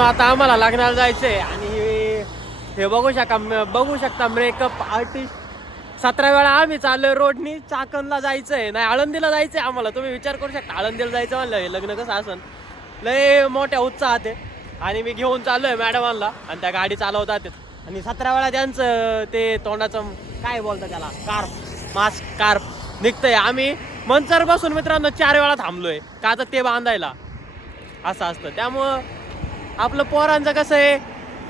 आता आम्हाला लग्नाला जायचंय आणि हे बघू शकता मेकअप आर्टिस्ट 17 वेळा आम्ही चाललोय रोडनी. चाकणला जायचंय नाही आळंदीला जायचंय आम्हाला. तुम्ही विचार करू शकता आळंदीला जायचं म्हणलं हे लग्न कसं असन. लय मोठ्या उत्साहात आहे आणि मी घेऊन चाललोय मॅडमांना आणि त्या गाडी चालवतात आणि 17 वेळा त्यांचं ते तोंडाचं काय बोलतात त्याला मास्क कार्प निघतंय. आम्ही मंचर बसून मित्रांनो 4 वेळा थांबलोय का तर ते बांधायला असं असतं. त्यामुळं आपलं पोरांचं कसं आहे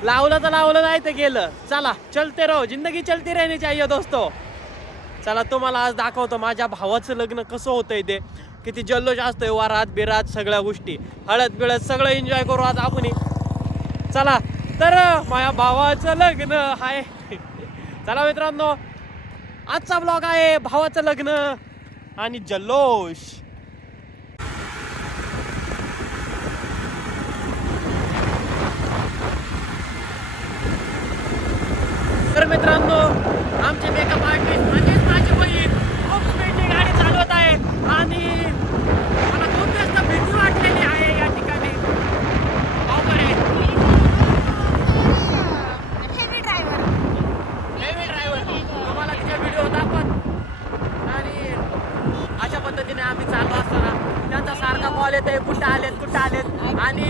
लावलं तर लावलं नाही तर गेलं. चला चलते रहो जिंदगी चलती रहनी चाहिए दोस्तो. चला तुम्हाला आज दाखवतो माझ्या भावाचं लग्न कसं होतंय ते किती जल्लोष असतोय वरात बिरात सगळ्या गोष्टी हळद बिळद सगळं एन्जॉय करू आज आपण. चला तर माझ्या भावाचं लग्न आहे. चला मित्रांनो आजचा ब्लॉग आहे भावाचं लग्न आणि जल्लोष. तर मित्रांनो आमचे मेकअप आर्टिस्ट म्हणजेच माझी बहीण खूप स्पीडने गाडी चालवत आहे आणि मला खूप जास्त भीती वाटलेली आहे या ठिकाणी. हेवी ड्रायव्हर तुम्हाला तिचे व्हिडिओ दाखवत आणि अशा पद्धतीने आम्ही चाललो असताना त्यांचा सारखा कॉल येत आहे कुठं आलेत आणि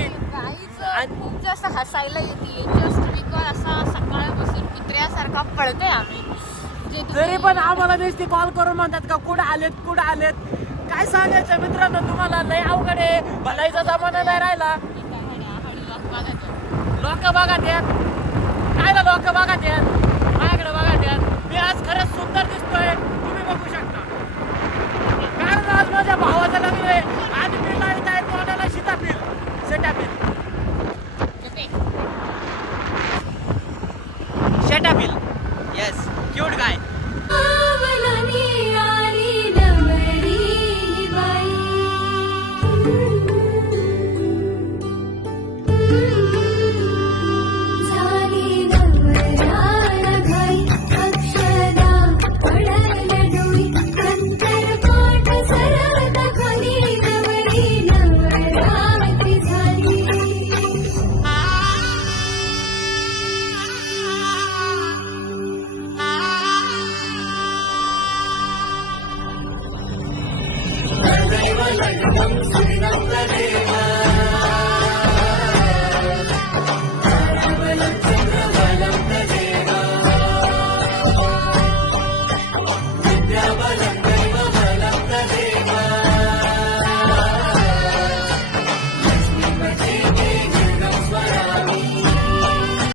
खूप जास्त हसायला येते जस्ट बिकॉज असा सकाळपासून कुत्र्यासारखा पळतोय आम्ही. तरी पण आम्हाला नुसती कॉल करून म्हणतात का कुठं आलेत काय सांगायचं मित्रांनो तुम्हाला. लय अवघड आहे भलाईचा जमाना नाही राहिला. लोक बघत यात काय लोक बघत यात माझ्याकडे बघत यात. मी आज खरंच सुंदर दिसतोय तुम्ही बघू शकता कारण आज माझ्या भावाचं लग्न आहे आणि मी लावत आहे तोंडाला सेटाफिल येस क्यूट गाय.